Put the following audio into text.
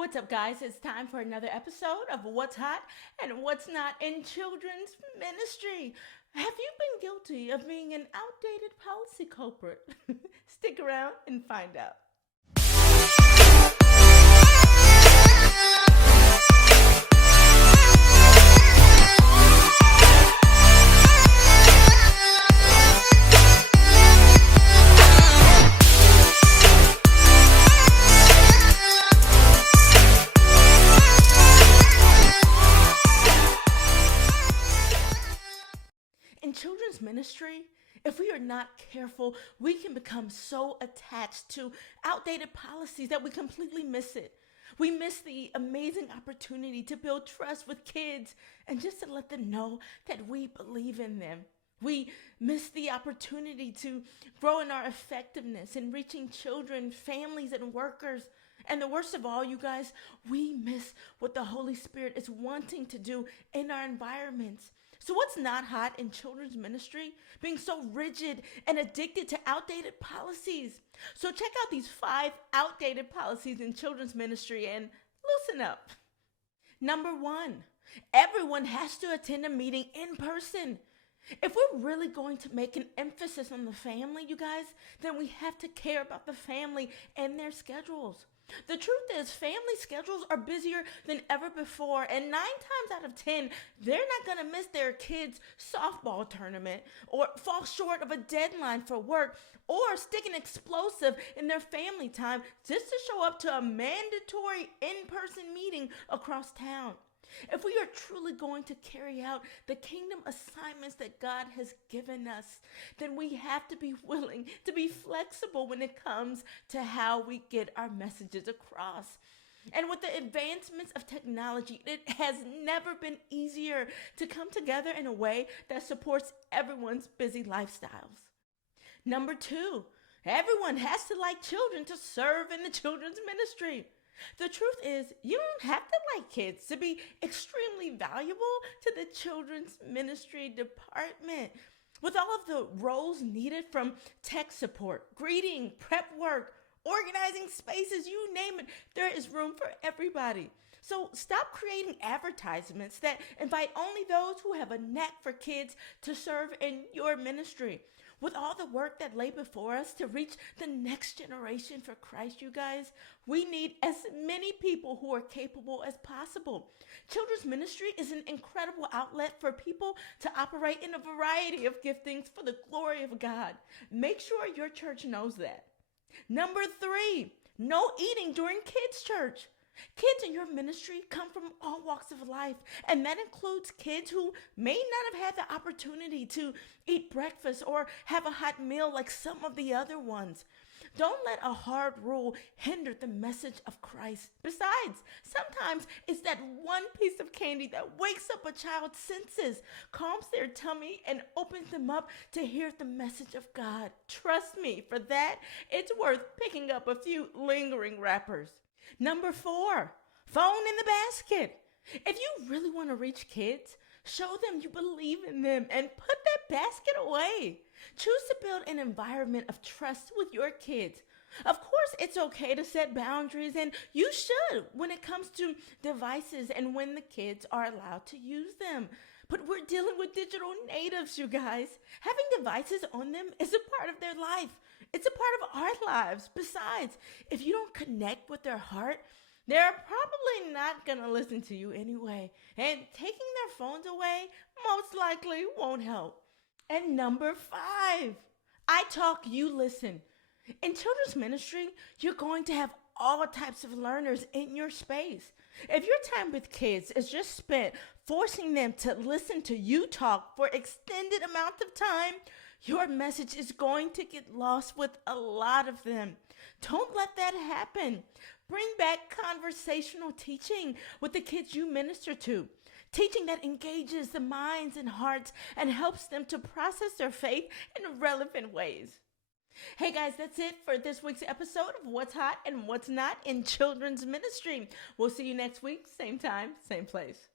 What's up, guys? It's time for another episode of What's Hot and What's Not in Children's Ministry. Have you been guilty of being an outdated policy culprit? Stick around and find out. In children's ministry, if we are not careful, we can become so attached to outdated policies that we completely miss it. We miss the amazing opportunity to build trust with kids and just to let them know that we believe in them. We miss the opportunity to grow in our effectiveness in reaching children, families, and workers. And the worst of all, you guys, we miss what the Holy Spirit is wanting to do in our environments. So what's not hot in children's ministry? Being so rigid and addicted to outdated policies. So check out these 5 outdated policies in children's ministry and loosen up. Number 1, everyone has to attend a meeting in person. If we're really going to make an emphasis on the family, you guys, then we have to care about the family and their schedules. The truth is, family schedules are busier than ever before, and 9 times out of 10, they're not going to miss their kids' softball tournament or fall short of a deadline for work or stick an explosive in their family time just to show up to a mandatory in-person meeting across town. If we are truly going to carry out the kingdom assignments that God has given us, then we have to be willing to be flexible when it comes to how we get our messages across. And with the advancements of technology, it has never been easier to come together in a way that supports everyone's busy lifestyles. Number 2, everyone has to like children to serve in the children's ministry. The truth is, you don't have to like kids to be extremely valuable to the children's ministry department. With all of the roles needed from tech support, greeting, prep work, organizing spaces, you name it, there is room for everybody. So stop creating advertisements that invite only those who have a knack for kids to serve in your ministry. With all the work that lay before us to reach the next generation for Christ, you guys, we need as many people who are capable as possible. Children's ministry is an incredible outlet for people to operate in a variety of giftings for the glory of God. Make sure your church knows that. Number 3, no eating during kids' church. Kids in your ministry come from all walks of life, and that includes kids who may not have had the opportunity to eat breakfast or have a hot meal like some of the other ones. Don't let a hard rule hinder the message of Christ. Besides, sometimes it's that one piece of candy that wakes up a child's senses, calms their tummy, and opens them up to hear the message of God. Trust me, for that, it's worth picking up a few lingering wrappers. Number 4, phone in the basket. If you really want to reach kids, show them you believe in them and put that basket away. Choose to build an environment of trust with your kids. Of course, it's okay to set boundaries, and you should when it comes to devices and when the kids are allowed to use them. But we're dealing with digital natives, you guys. Having devices on them is a part of their life. It's a part of our lives. Besides, if you don't connect with their heart, they're probably not going to listen to you anyway. And taking their phones away most likely won't help. And number 5, I talk, you listen. In children's ministry, you're going to have all types of learners in your space. If your time with kids is just spent forcing them to listen to you talk for extended amounts of time, your message is going to get lost with a lot of them. Don't let that happen. Bring back conversational teaching with the kids you minister to. Teaching that engages the minds and hearts and helps them to process their faith in relevant ways. Hey guys, that's it for this week's episode of What's Hot and What's Not in Children's Ministry. We'll see you next week, same time, same place.